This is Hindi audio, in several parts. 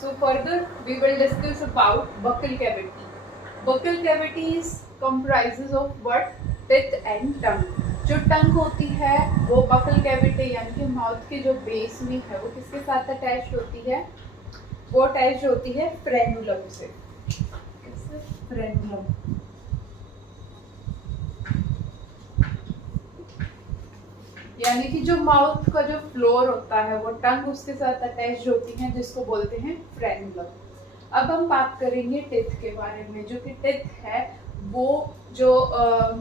So further we will discuss about buccal cavity. Buccal cavity is comprises of what? Teeth and tongue. जो टंग होती है वो बकल कैविटी यानी कि माउथ के जो बेस में है वो किसके साथ अटैच्ड होती है? वो अटैच्ड होती है फ्रेनुलम से। किससे? फ्रेनुलम। यानी कि जो माउथ का जो फ्लोर होता है वो टंग उसके साथ अटैच्ड होती है जिसको बोलते हैं फ्रेनुलम। अब हम बात करेंगे टिथ के बारे में। जो कि टिथ है वो जो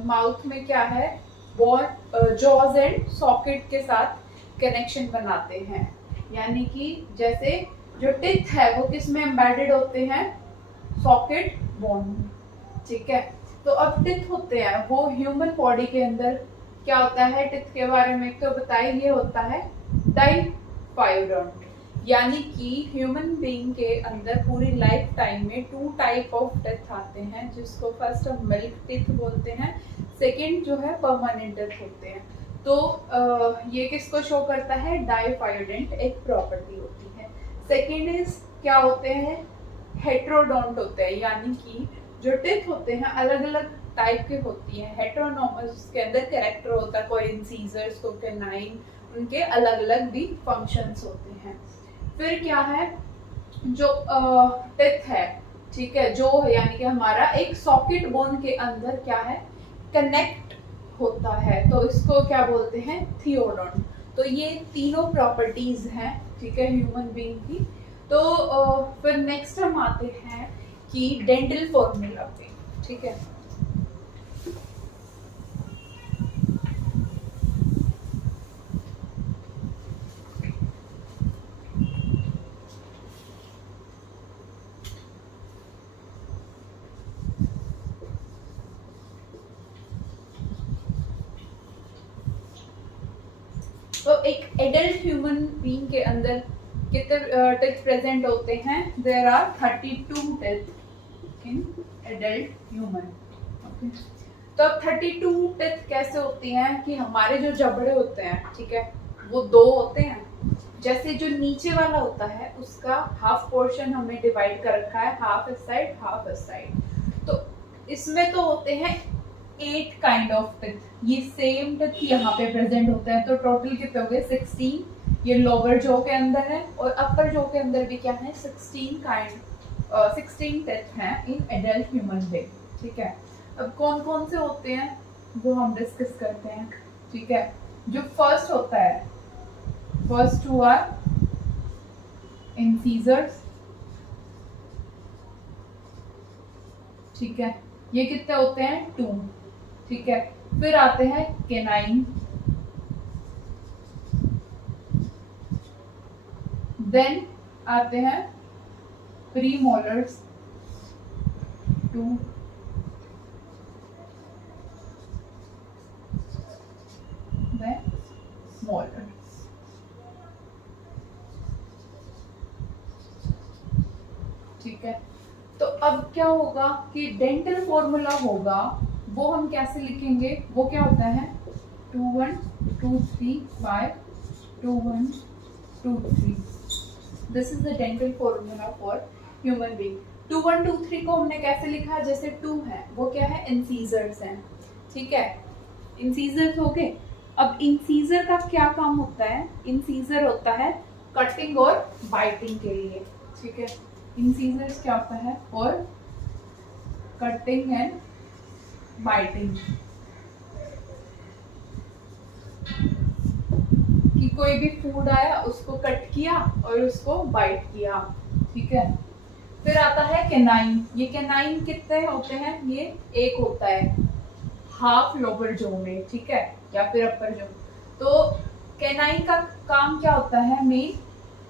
माउथ में क्या है, वो जॉज एंड सॉकेट के साथ कनेक्शन बनाते हैं। यानी कि जैसे जो टिथ है वो किस में एम्बेडेड होते हैं? सॉकेट बोन में। ठीक है, तो अब टिथ होते हैं वो ह्यूमन बॉडी के अंदर क्या होता है? टिथ के बारे में तो बताइए, ये होता है डाइफाइडोंट। यानी कि ह्यूमन बीइंग के अंदर पूरी लाइफ टाइम में 2 टाइप ऑफ टिथ आते हैं, जिसको फर्स्ट हम मिल्क टिथ बोलते हैं, सेकंड जो है परमानेंट टिथ होते हैं। तो ये किसको शो करता है? डाइफाइडेंट एक प्रॉपर्टी होती है। सेकंड इज क्या होते हैं? हेट्रोडोंट होते हैं। यानी कि जो टिथ होते हैं अलग अलग टाइप के होती है। हेट्रोनोमस उसके अंदर कैरेक्टर होता है, कोई इंसीजर्स को कैनाइन, उनके अलग अलग भी फंक्शंस होते हैं। फिर क्या है? जो टिथ है, ठीक है, जो यानी कि हमारा एक सॉकेट बोन के अंदर क्या है? कनेक्ट होता है, तो इसको क्या बोलते हैं? थियोडोंट। तो ये तीनों प्रॉपर्टीज हैं, ठीक है, ह्यूमन बीइंग की। तो फिर नेक्स्ट हम आते हैं कि डेंटल फॉर्मूला पे। ठीक है, तो एक एडल्ट ह्यूमन बीइंग के अंदर कितने टिथ प्रेजेंट होते हैं? There are 32 teeth in adult human. Okay, तो अब 32 टिथ कैसे होती हैं कि हमारे जो जबड़े होते हैं, ठीक है, वो 2 होते हैं। जैसे जो नीचे वाला होता है उसका हाफ पोर्शन हमने डिवाइड कर रखा है, हाफ इस साइड हाफ इस साइड। तो इसमें तो होते हैं 8 काइंड ऑफ टिथ। ये सेम टिथ यहाँ पे प्रेजेंट होते हैं। तो टोटल कितने हो गए? 16। ये लोअर जॉ के अंदर है और अपर जॉ के अंदर भी क्या है? 16 टिथ हैं इन एडल्ट ह्यूमन बीइंग। ठीक है, अब कौन कौन से होते हैं वो हम डिस्कस करते हैं। ठीक है, जो फर्स्ट होता है, फर्स्ट 2 आर इंसीजर्स। ठीक है, ये कितने होते हैं? 2। ठीक है, फिर आते हैं केनाइन, देन आते हैं प्रीमोलर्स 2, देन मोलर्स। ठीक है, तो अब क्या होगा कि डेंटल फॉर्मूला होगा वो हम कैसे लिखेंगे? वो क्या होता है? 2 1 2 3 5 2 1 2 3। This is the dental formula for human being. 2 1 2 3 को हमने कैसे लिखा? जैसे 2 है वो क्या है? इंसीजर्स हैं। ठीक है, इंसीजर्स हो गए। अब इंसीजर का क्या काम होता है? इंसीजर होता है कटिंग और बाइटिंग के लिए। ठीक है, इंसीजर्स क्या होता है? और कटिंग एंड बाइटिंग, कि कोई भी फूड आया उसको कट किया और उसको बाइट किया। ठीक है, फिर आता है कैनाइन। ये कैनाइन कितने होते हैं? ये एक होता है हाफ लोअर जॉ में, ठीक है, या फिर अपर जॉ। तो कैनाइन का काम क्या होता है? Main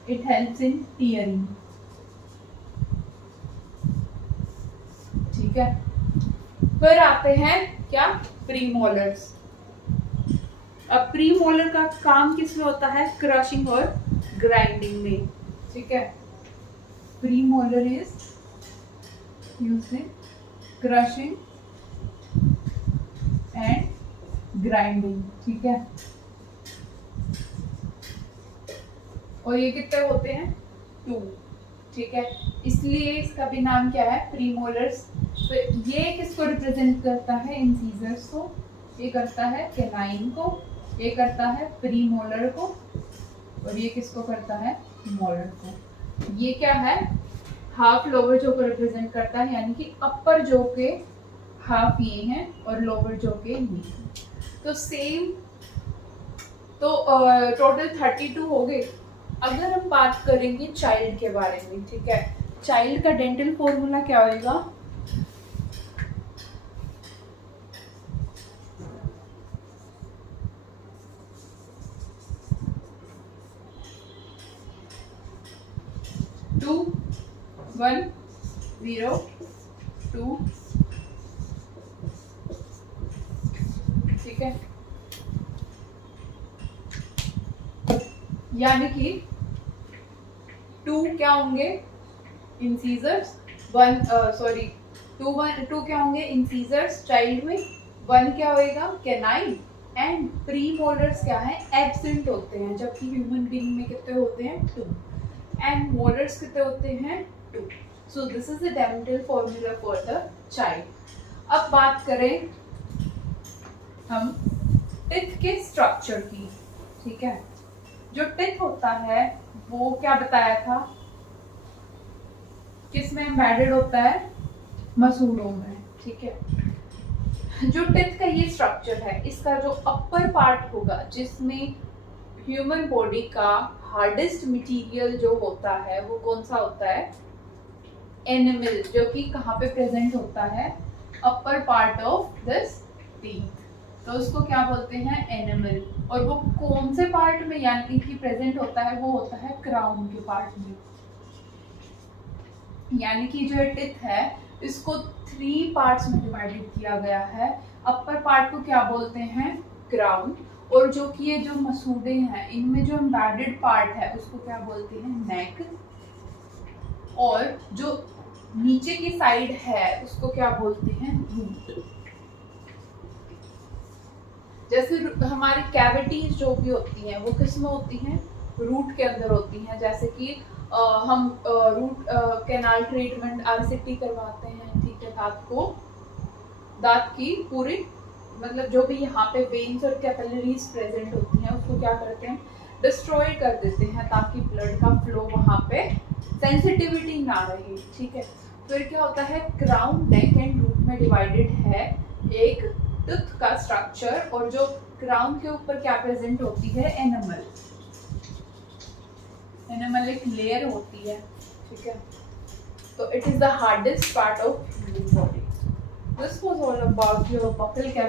it helps in tearing. ठीक है, फिर आते हैं क्या? प्रीमोलर्स। अब प्रीमोलर का काम किस में होता है? क्रशिंग और ग्राइंडिंग में। ठीक है, premolar is using crushing and grinding. ठीक है, और ये कितने होते हैं? 2। ठीक है, इसलिए इसका भी नाम क्या है, प्रीमोलर्स। तो ये किसको रिप्रेजेंट करता है, इंसीजर्स को, ये करता है कैनाइन को, ये करता है प्रीमोलर को, और ये किसको करता है, मोलर को। ये क्या है, हाफ लोअर जो को रिप्रेजेंट करता है, यानी कि अपर जो के हाफ ये हैं और लोअर जो के ये हैं। तो सेम, तो टोटल 32 हो गए। अगर हम बात करेंगे चाइल्ड के बारे में, ठीक है, चाइल्ड का डेंटल फॉर्मूला क्या होगा, टू 1 0 2, ठीक है, यानी कि 2 क्या होंगे, इंसीजर्स, 1 सॉरी 2 क्या होंगे, इंसीजर्स चाइल्ड में, 1 क्या होएगा, कैनाइन, एंड प्रीमोलर्स क्या है, एब्सेंट होते हैं, जबकि ह्यूमन बीइंग में कितने होते हैं, 2, एंड मोलर्स कितने होते हैं, 2। So this is the dental formula for the child. अब बात करें हम टिथ के स्ट्रक्चर की, ठीक है, जो टिथ होता है वो क्या बताया था, किसमें एम्बेडेड होता है, मसूड़ों में, ठीक है। जो टिथ का ये स्ट्रक्चर है, इसका जो अपर पार्ट होगा, जिसमें ह्यूमन बॉडी का हार्डेस्ट मटेरियल जो होता है वो कौन सा होता है, एनिमल, जो कि कहाँ पे प्रेजेंट होता है, upper part of this teeth, तो उसको क्या बोलते हैं, एनिमल। और वो कौन से पार्ट में यानी कि प्रेजेंट होता है, वो होता है क्राउन के पार्ट में। यानी कि जो टिथ है इसको 3 पार्ट्स में डिवाइडेड किया गया है। अपर पार्ट को क्या बोलते हैं, क्राउन, और जो कि ये जो मसूड़े हैं इनमें जो एम्बेडेड पार्ट है उसको क्या बोलते हैं, नेक, और जो नीचे की साइड है उसको क्या बोलते हैं, रूट। जैसे हमारी कैविटीज जो भी होती हैं वो किस में होती हैं, रूट के अंदर होती हैं। जैसे कि हम रूट कैनाल ट्रीटमेंट RCT करवाते हैं, ठीक है, दांत की पूरी, मतलब जो भी यहाँ पे वेन्स और कैपिलरीज प्रेजेंट होती हैं उसको क्या करते हैं, डिस्ट्रॉय कर देते हैं, ताकि ब्लड का फ्लो वहाँ पे सेंसिटिविटी ना रहे, ठीक है। फिर क्या होता है, क्राउन, नेक एंड रूट में डिवाइडेड है एक टिथ का स्ट्रक्चर, और जो क्राउन के ऊपर क्या प्रेजेंट होती है, एनिमल एक लेयर होती है, ठीक है। तो it is the hardest part of human body. This was all about your buccal cavity.